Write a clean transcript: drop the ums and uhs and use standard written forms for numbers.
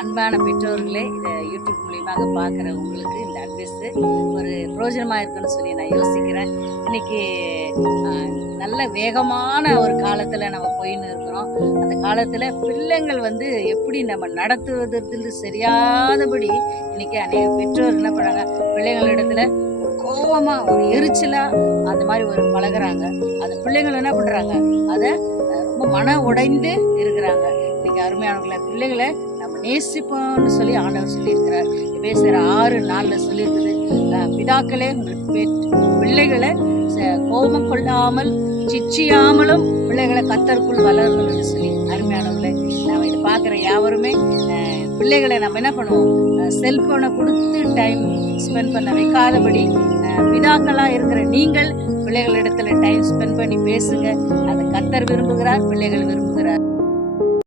அன்பான பெற்றோர்களே, இதை யூடியூப் மூலியமாக பார்க்குற உங்களுக்கு இந்த அட்வைஸு ஒரு பிரயோஜனமாக இருக்குன்னு சொல்லி நான் யோசிக்கிறேன். இன்னைக்கு நல்ல வேகமான ஒரு காலத்தில் நம்ம போயின்னு இருக்கிறோம். அந்த காலத்தில் பிள்ளைங்கள் வந்து எப்படி நம்ம நடத்துவதற்கு சரியாதபடி இன்னைக்கு அநேக பெற்றோர் என்ன பண்ணுறாங்க, பிள்ளைங்களிடத்துல ஒரு கோவமா ஒரு எரிச்சலா அந்த மாதிரி ஒரு பழகுறாங்க. அந்த பிள்ளைங்கள் என்ன பண்ணுறாங்க, அதை ரொம்ப மன உடைந்து இருக்கிறாங்க. இன்னைக்கு அருமையானவங்கள பிள்ளைகளை நம்ம நேசிப்போம்னு சொல்லி ஆண்டவர் சொல்லியிருக்கிறார். எபேசியர் 6:4 சொல்லியிருக்குது, பிதாக்களே உங்கள் பிள்ளைகளை கோபம் கொள்ளாமல் சிச்சியாமலும் பிள்ளைகளை கத்தருக்குள் வளரணும் என்று சொல்லி. அருமையானவர்களே, நம்ம இதை பார்க்குற யாவருமே பிள்ளைகளை நம்ம என்ன பண்ணுவோம், செல்ஃபோனை கொடுத்து டைம் ஸ்பெண்ட் பண்ண வைக்காதபடி பிதாக்களாக இருக்கிற நீங்கள் பிள்ளைகளிடத்துல டைம் ஸ்பெண்ட் பண்ணி பேசுங்க. அதை கத்தர் விரும்புகிறார், பிள்ளைகள் விரும்புகிறார்.